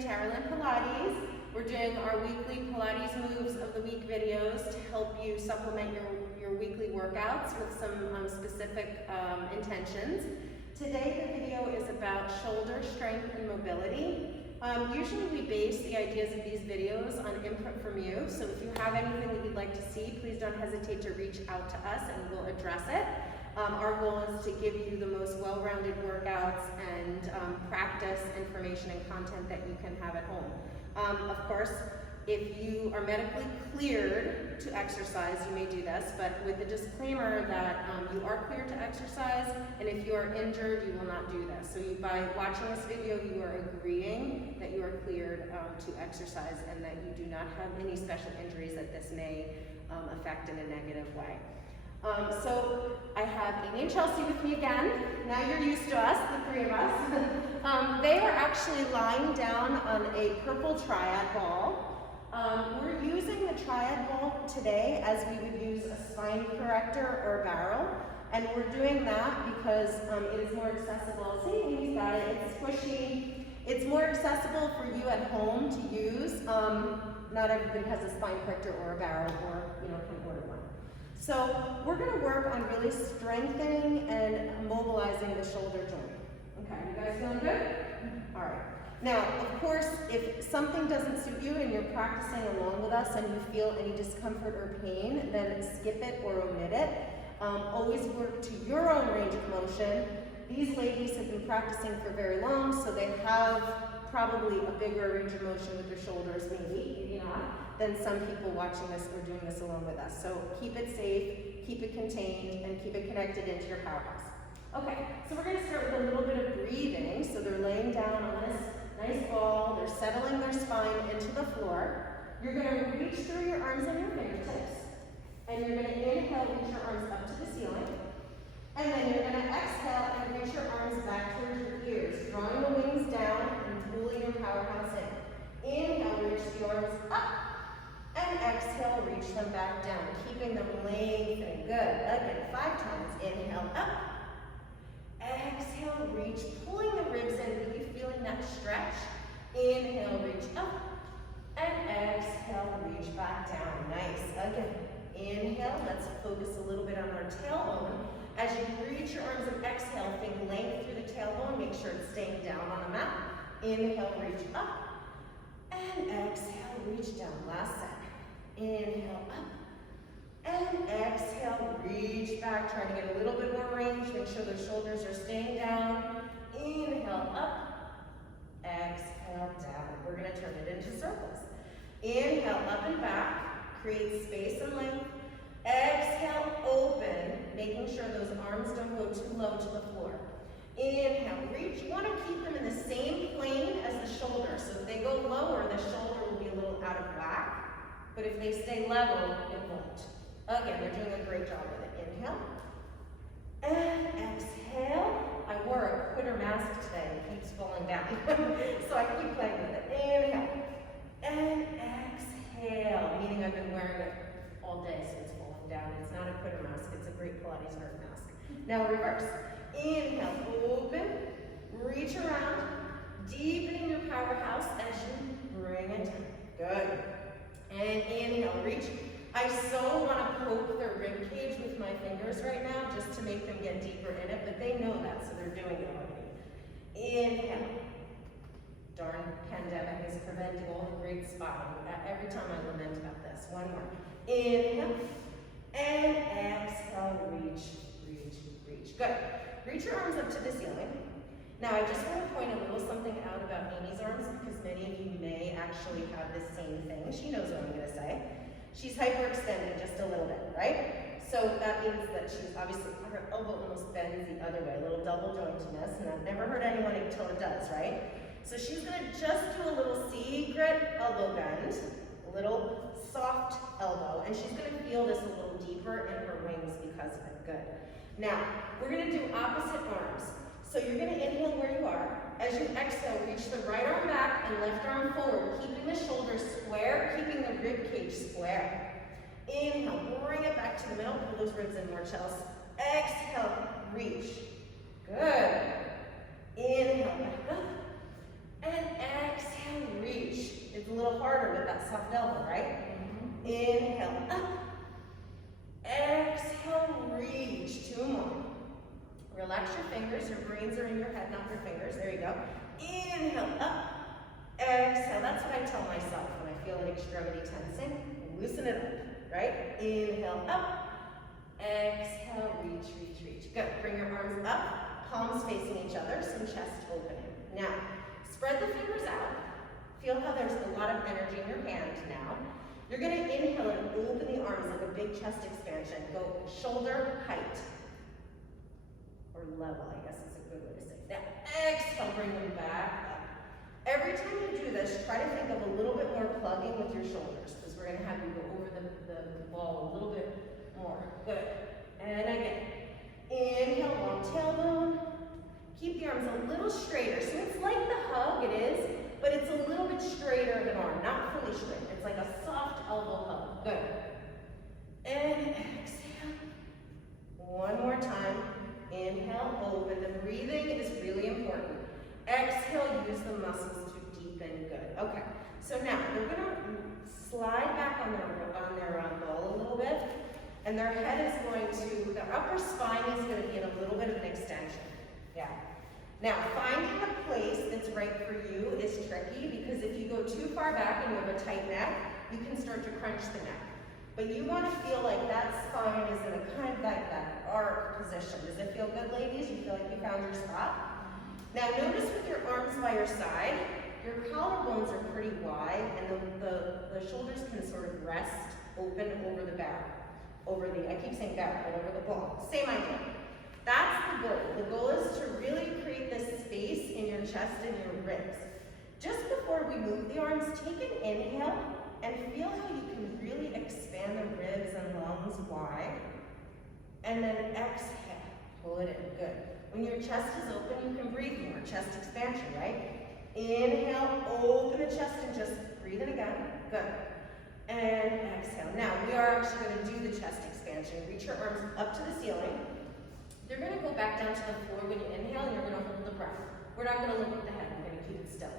Tara-Lyn Pilates. We're doing our weekly Pilates moves of the week videos to help you supplement your weekly workouts with some specific intentions. Today the video is about shoulder strength and mobility. Usually we base the ideas of these videos on input from you, so if you have anything that you'd like to see, please don't hesitate to reach out to us and we'll address it. Our goal is to give you the most well-rounded workouts and practice information and content that you can have at home. Of course, if you are medically cleared to exercise, you may do this, but with the disclaimer that you are cleared to exercise, and if you are injured, you will not do this. So by watching this video, you are agreeing that you are cleared to exercise and that you do not have any special injuries that this may affect in a negative way. So I have Amy and Chelsea with me again. Now you're used to us, the three of us. They are actually lying down on a purple Triadball. We're using the Triadball today as we would use a spine corrector or a barrel. And we're doing that because it is more accessible. See, Amy's got it. It's squishy. It's more accessible for you at home to use. Not everybody has a spine corrector or a barrel or can order one. So we're going to work on really strengthening and mobilizing the shoulder joint. Okay, you guys feeling good? All right. Now, of course, if something doesn't suit you and you're practicing along with us and you feel any discomfort or pain, then skip it or omit it. Always work to your own range of motion. These ladies have been practicing for very long, so they have probably a bigger range of motion with their shoulders, maybe not, than some people watching this or doing this along with us. So keep it safe, keep it contained, and keep it connected into your powerhouse. Okay, so we're going to start with a little bit of breathing. So they're laying down on this nice ball, they're settling their spine into the floor. You're going to reach through your arms and your fingertips, and you're going to inhale, reach your arms up to the ceiling. And then you're going to exhale and reach your arms back towards your ears, drawing the wings down and pulling your powerhouse in. Inhale, reach the arms up, and exhale, reach them back down, keeping them lengthened. Good. Again, 5 times. Inhale, up. Exhale, reach, pulling the ribs in, really feeling that stretch. Inhale, reach up, and exhale, reach back down. Nice. Again, inhale, let's focus a little bit on our tailbone. As you reach your arms and exhale, think length through the tailbone. Make sure it's staying down on the mat. Inhale, reach up. And exhale, reach down. Last set. Inhale, up. And exhale, reach back. Try to get a little bit more range. Make sure the shoulders are staying down. Inhale, up. Exhale, down. We're going to turn it into circles. Inhale, up and back. Create space and length. Exhale, open, making sure those arms don't go too low to the floor. Inhale, reach. You want to keep them in the same plane as the shoulder. So if they go lower, the shoulder will be a little out of whack. But if they stay level, it won't. Again, they're doing a great job with it. Inhale. And exhale. I wore a quitter mask today. It keeps falling down. So I keep playing with it. Inhale. And exhale. Meaning I've been wearing it all day, so it's falling down. It's not a quitter mask, it's a great Pilates nerve mask. Now reverse. Inhale, open, reach around, deepening your powerhouse as you bring it down. Good. And inhale, reach. I so want to poke their rib cage with my fingers right now just to make them get deeper in it, but they know that, so they're doing it already. Inhale. Darn pandemic is preventing all the great spotting. Every time I lament about this. One more. Inhale, and exhale, reach, reach, reach. Good. Reach your arms up to the ceiling. Now, I just want to point a little something out about Amy's arms because many of you may actually have the same thing. She knows what I'm going to say. She's hyperextended just a little bit, right? So that means that she's obviously, her elbow almost bends the other way, a little double jointedness, and I've never heard anyone until it does, right? So she's going to just do a little secret elbow bend, a little soft elbow, and she's going to feel this a little deeper in her wings because of it. Good. Now, we're going to do opposite arms. So you're going to inhale where you are. As you exhale, reach the right arm back and left arm forward, keeping the shoulders square, keeping the rib cage square. Inhale, bring it back to the middle, pull those ribs in more, Chelsea. Exhale, reach. Good. Inhale, back up. And exhale, reach. It's a little harder with that soft elbow, right? Inhale, up. Exhale, reach. 2 more. Relax your fingers. Your brains are in your head, not your fingers. There you go. Inhale, up. Exhale. That's what I tell myself when I feel an extremity tensing. Loosen it up, right? Inhale, up. Exhale, reach, reach, reach. Good. Bring your arms up, palms facing each other, some chest opening. Now, spread the fingers out. Feel how there's a lot of energy in your hand now. You're going to inhale and open the arms like a big chest expansion. Go shoulder height. Or level, I guess is a good way to say it. Now, exhale, bring them back up. Every time you do this, try to think of a little bit more plugging with your shoulders, because we're going to have you go over the ball a little bit more. Good. And again. Inhale, long tailbone. Keep the arms a little straighter. So it's like the hug, it is, but it's a little bit straighter of an arm, not fully straight. It's like a soft elbow hug. Good. And exhale. One more time. Inhale, open. The breathing is really important. Exhale, use the muscles to deepen. Good. Okay. So now they're going to slide back on their ball a little bit, and their head is going to, their upper spine is going to be in a little bit of an extension. Yeah. Now, finding a place that's right for you is tricky, because if you go too far back and you have a tight neck, you can start to crunch the neck. But you want to feel like that spine is in a kind of like that arc position. Does it feel good, ladies? You feel like you found your spot? Now, notice with your arms by your side, your collarbones are pretty wide, and the shoulders can sort of rest open over the barrel. I keep saying barrel, but over the ball. Same idea. That's the goal. The goal is to really create this space in your chest and your ribs. Just before we move the arms, take an inhale and feel how you can really expand the ribs and lungs wide. And then exhale, pull it in. Good. When your chest is open, you can breathe more. Chest expansion, right? Inhale, open the chest and just breathe in again. Good. And exhale. Now, we are actually going to do the chest expansion. Reach your arms up to the ceiling. You're going to go back down to the floor when you inhale, and you're going to hold the breath. We're not going to look at the head. We're going to keep it still.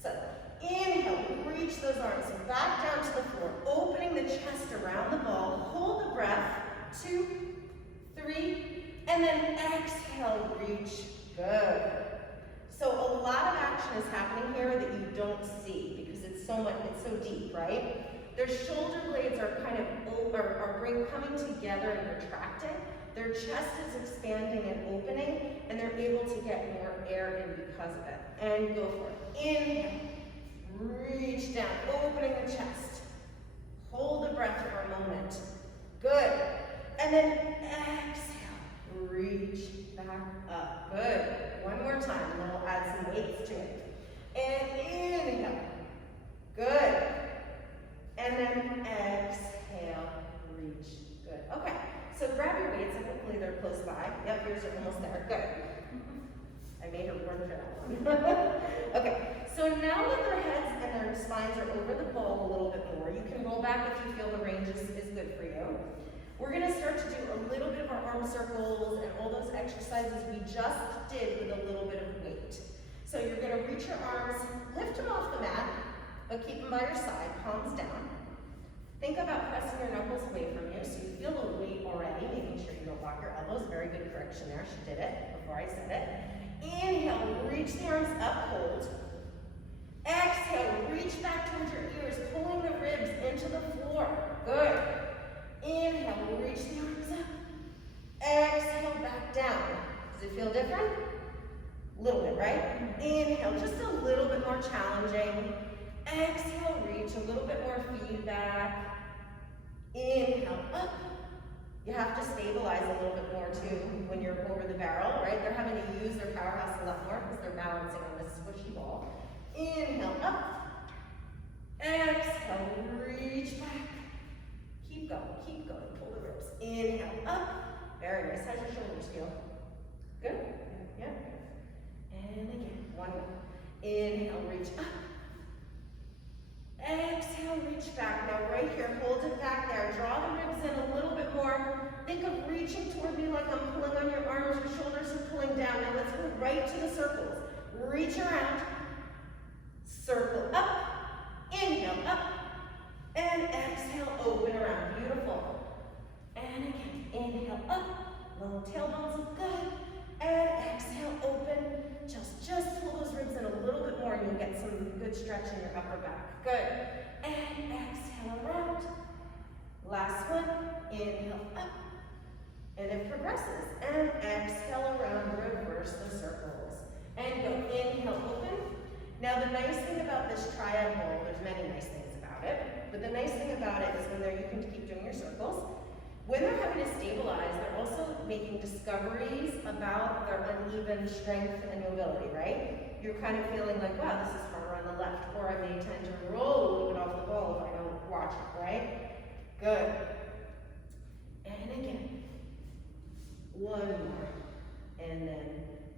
So, inhale, reach those arms back down to the floor, opening the chest around the ball. Hold the breath. 2, 3, and then exhale, reach. Good. So a lot of action is happening here that you don't see because it's so deep, right? Their shoulder blades are kind of coming together and retracting. Their chest is expanding and opening, and they're able to get more air in because of it. And go for it. Inhale, reach down, opening the chest. Hold the breath for a moment. Good. And then exhale, reach back up. Good. One more time, and then we'll add some weights to it. And inhale. Good. And then exhale, reach. Good. Okay. So grab your weights, and hopefully they're close by. Yep, yours are almost there. Good. I made her run for that one. Okay, so now that their heads and their spines are over the ball a little bit more, you can roll back if you feel the range is good for you. We're going to start to do a little bit of our arm circles and all those exercises we just did with a little bit of weight. So you're going to reach your arms, lift them off the mat, but keep them by your side, palms down. Think about pressing your knuckles away from you so you feel the weight already, making sure you don't lock your elbows. Very good correction there. She did it before I said it. Inhale, reach the arms up, hold. Exhale, reach back towards your ears, pulling the ribs into the floor. Good. Inhale, reach the arms up. Exhale, back down. Does it feel different? A little bit, right? Inhale, just a little bit more challenging. Exhale, reach, a little bit more feedback. Inhale, up. You have to stabilize a little bit more too when you're over the barrel, right? They're having to use their powerhouse a lot more because they're balancing on this squishy ball. Inhale, up. Exhale, reach back. Keep going, pull the ribs. Inhale, up. Very nice. How's your shoulders feel? Good? Yeah. And again, one more. Inhale, reach up. Exhale, reach back. Now right here, hold it back there. Draw the ribs in a little bit more. Think of reaching toward me like I'm pulling on your arms. Your shoulders are pulling down. Now let's go right to the circles. Reach around. Circle up, inhale up, and exhale, open around, beautiful. And again, inhale up, long tailbones look good, and exhale, open. Just pull those ribs in a little bit more and you'll get some good stretch in your upper back. Good. And exhale around. Last one, inhale up, and it progresses. And exhale around, reverse the circles. And go, inhale, open. Now the nice thing about this Triadball, there's many nice things about it, but the nice thing about it is you can keep doing your circles. When they're having to stabilize, they're also making discoveries about their uneven strength and mobility, right? You're kind of feeling like, wow, this is harder on the left, or I may tend to roll a little bit off the ball if I don't watch it, right? Good. And again, one more, and then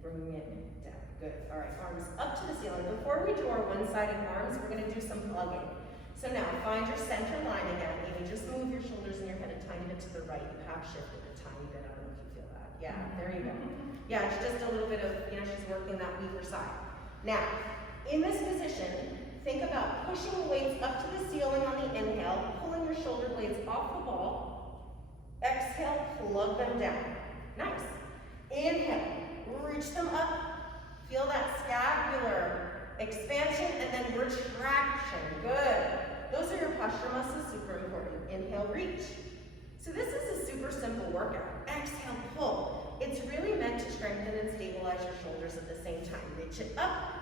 bring it down. Good. All right, arms up to the ceiling. Before we do our one-sided arms, we're going to do some plugging. So now, find your center line again. Maybe just move your shoulders and your head a tiny bit to the right. You have shifted a tiny bit. I don't know if you feel that. Yeah, there you go. Yeah, it's just a little bit of, she's working that weaker side. Now, in this position, think about pushing the weights up to the ceiling on the inhale, pulling your shoulder blades off the ball. Exhale, plug them down. Nice. Inhale, reach them up. Feel that scapular expansion and then retraction. Good. Those are your posture muscles, super important. Inhale, reach. So this is a super simple workout. Exhale, pull. It's really meant to strengthen and stabilize your shoulders at the same time. Reach it up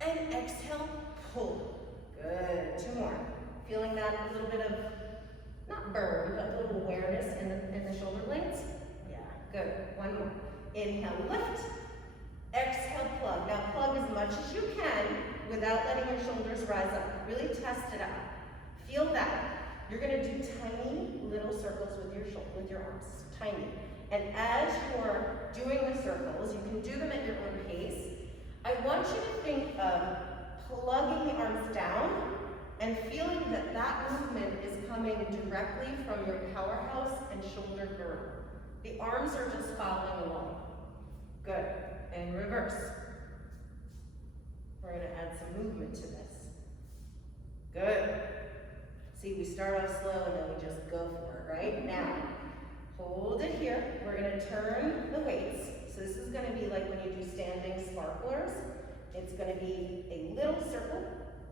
and exhale, pull. Good. Two more. Feeling that a little bit of, not burn, but a little awareness in the shoulder blades? Yeah, good. One more. Inhale, lift. Exhale, plug. Now plug as much as you can without letting your shoulders rise up. Really test it out. Feel that. You're going to do tiny little circles with your arms. Tiny. And as you're doing the circles, you can do them at your own pace. I want you to think of plugging the arms down and feeling that movement is coming directly from your powerhouse and shoulder girdle. The arms are just following along. Good. And reverse. We're going to add some movement to this. Good. See, we start off slow and then we just go for it, right? Now, hold it here. We're going to turn the weights. So this is going to be like when you do standing sparklers. It's going to be a little circle,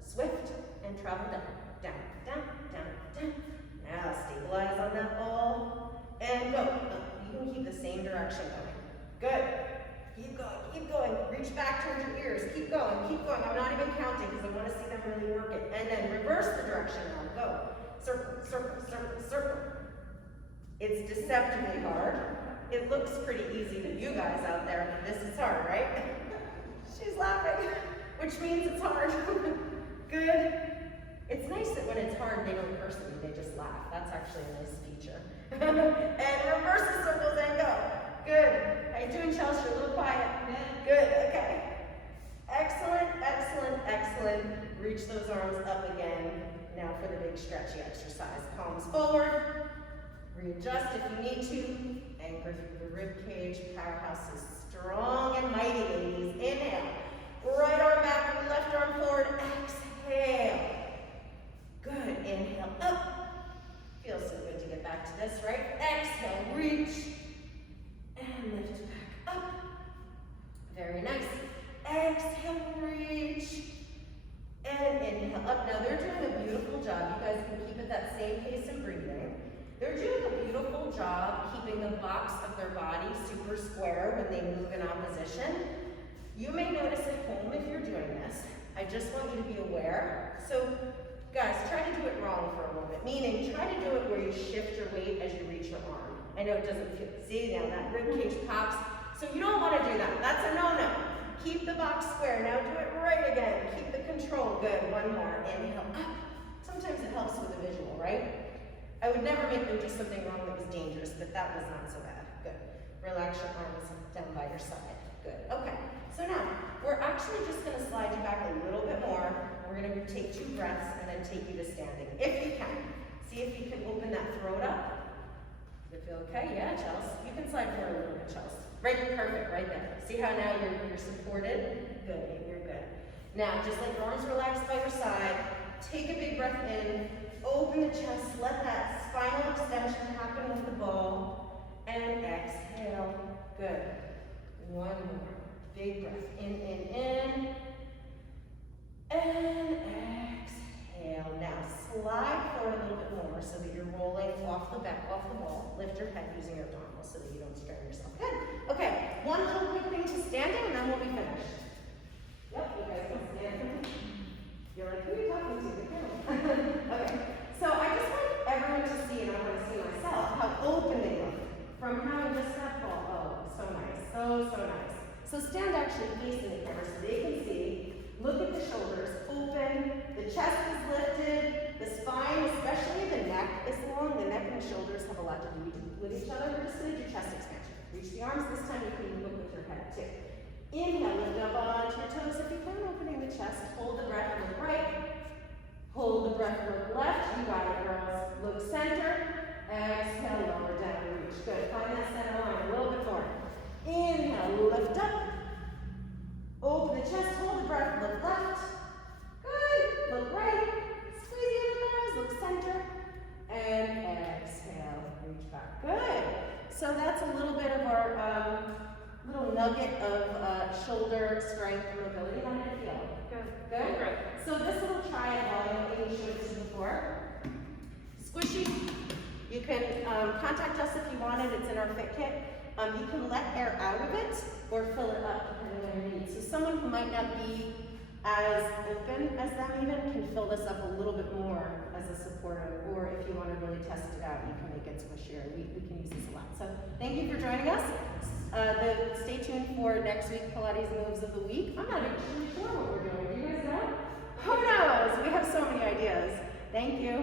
swift, and travel down, down, down, down, down. Now stabilize on that ball and go. You can keep the same direction going. Good. Keep going. Reach back towards your ears. Keep going. I'm not even counting because I want to see them really work it. And then reverse the direction now. Go. Circle, circle, circle, circle. It's deceptively hard. It looks pretty easy to you guys out there, but this is hard, right? She's laughing, which means it's hard. Good. It's nice that when it's hard, they don't curse at you, they just laugh. That's actually a nice feature. And reverse the circles and go. Good. How you doing, Chelsea? You're a little quiet. Good. Okay. Excellent, excellent, excellent. Reach those arms up again. Now for the big stretchy exercise. Palms forward. Readjust if you need to. Anchor through the rib cage. Powerhouse is strong and mighty, ladies. Inhale. Right arm back, left arm forward. Exhale. Good. Inhale up. Feels so good to get back to this, right? Exhale. Reach. And lift back up. Very nice. Exhale, reach. And inhale up. Now they're doing a beautiful job. You guys can keep it that same pace and breathing. They're doing a beautiful job keeping the box of their body super square when they move in opposition. You may notice at home if you're doing this. I just want you to be aware. So guys, try to do it wrong for a moment. Meaning, try to do it where you shift your weight as you reach your arm. I know it doesn't feel, see now that rib cage pops. So you don't want to do that. That's a no-no. Keep the box square. Now do it right again. Keep the control. Good. One more. Inhale up. Sometimes it helps with a visual, right? I would never make them do something wrong that was dangerous, but that was not so bad. Good. Relax your arms down by your side. Good. Okay. So now, we're actually just going to slide you back a little bit more. We're going to take 2 breaths and then take you to standing, if you can. See if you can open that throat up. Does it feel okay? Yeah, Chelsea. You can slide forward a little bit, Chelsea. Right, perfect, right there. See how now you're supported? Good, you're good. Now, just like arms relaxed by your side, take a big breath in, open the chest, let that spinal extension happen with the ball, and exhale. Good. One more. Big breath. In, and exhale. Now, slide forward a little bit more so that you're rolling off the back, off the wall. Lift your head using your abdominals so that you don't strain yourself. Good. Okay, one little quick thing to standing, and then we'll be finished. Yep, you guys can stand. You're like, who are you talking to? The camera. Okay, so I just want everyone to see, and I want to see myself, how open they look from having just that ball. Oh, so nice, so nice. So stand actually facing the camera so they can see. Look at the shoulders, open, the chest is lifted, the spine, especially the neck is long. The neck and the shoulders have a lot to do with each other. We're just going to do chest expansion. Reach the arms. This time you can look with your head too. Inhale, lift up onto your toes if you can, opening the chest. Hold the breath, look right. Hold the breath, look left. You got it, girls. Look center. Exhale, lower down, reach. Good. Find that center line a little bit more. Inhale, lift up. Open the chest, hold the breath, look left. Good. Look right. Squeeze the other thighs, look center. And exhale, reach back. Good. So that's a little bit of our little nugget of shoulder strength and mobility. How did it feel? Good. Good. So this little Triadball, I think we showed this before. Squishy. You can contact us if you want it. It's in our fit kit. You can let air out of it or fill it up depending on your needs. So someone who might not be as open as them even can fill this up a little bit more as a supportive, or if you want to really test it out, you can make it squishier. We can use this a lot. So thank you for joining us. Stay tuned for next week Pilates moves of the week. I'm not actually sure what we're doing. Do you guys know? Who knows? We have so many ideas. Thank you.